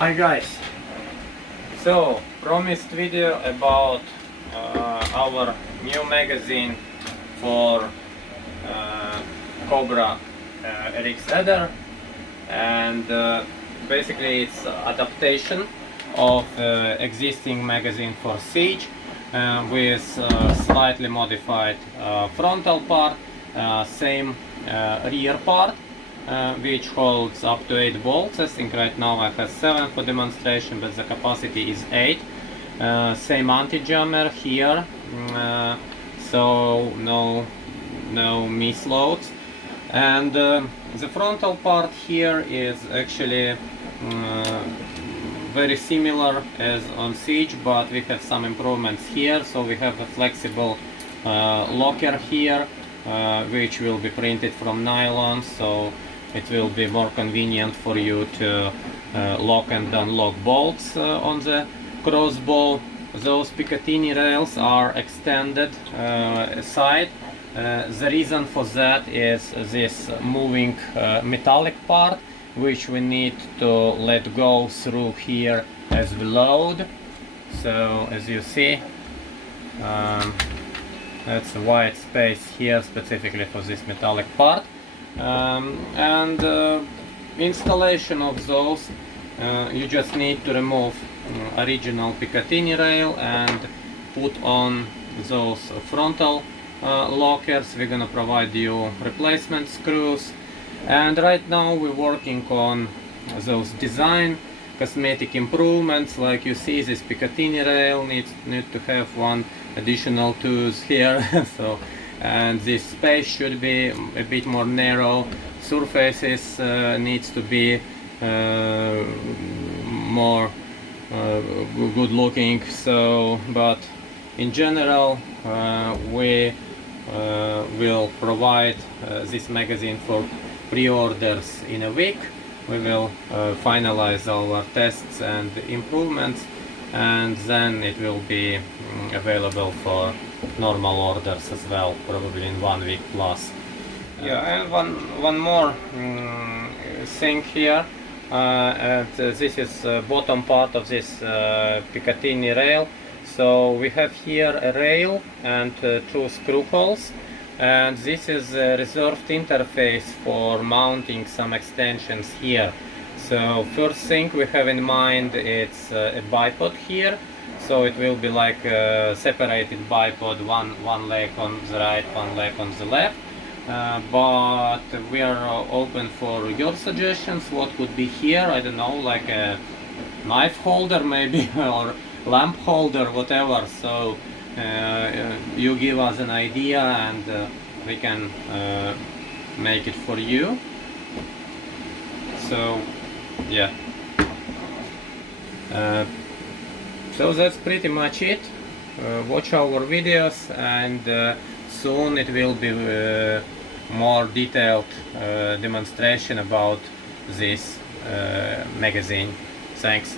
Hi guys, so promised video about our new magazine for Cobra RX Adder, and basically it's adaptation of existing magazine for Siege with slightly modified frontal part, same rear part, which holds up to 8 bolts. I think right now I have 7 for demonstration, but the capacity is 8. Same anti-jammer here, so no misloads. And the frontal part here is actually very similar as on Siege, but we have some improvements here. So we have a flexible locker here, which will be printed from nylon, so it will be more convenient for you to lock and unlock bolts on the crossbow. Those Picatinny rails are extended side. The reason for that is this moving metallic part, which we need to let go through here as we load. So as you see, that's a wide space here specifically for this metallic part. And installation of those, you just need to remove original Picatinny rail and put on those frontal lockers. We're gonna provide you replacement screws, and right now we're working on those design cosmetic improvements. Like you see, this Picatinny rail need to have one additional tooth here. So, and this space should be a bit more narrow. Surfaces needs to be more good looking. So, but in general, we will provide this magazine for pre-orders in a week. We will finalize our tests and improvements, and then it will be available for normal orders as well, probably in 1 week plus. Yeah, and one more thing here, and this is bottom part of this Picatinny rail. So we have here a rail and 2 screw holes, and this is a reserved interface for mounting some extensions here. So first thing we have in mind, it's a bipod here. So it will be like a separated bipod, one leg on the right, one leg on the left. But we are open for your suggestions. What could be here? I don't know, like a knife holder maybe, or lamp holder, whatever. So you give us an idea, and we can make it for you. So yeah. So that's pretty much it. Watch our videos, and soon it will be more detailed demonstration about this magazine. Thanks.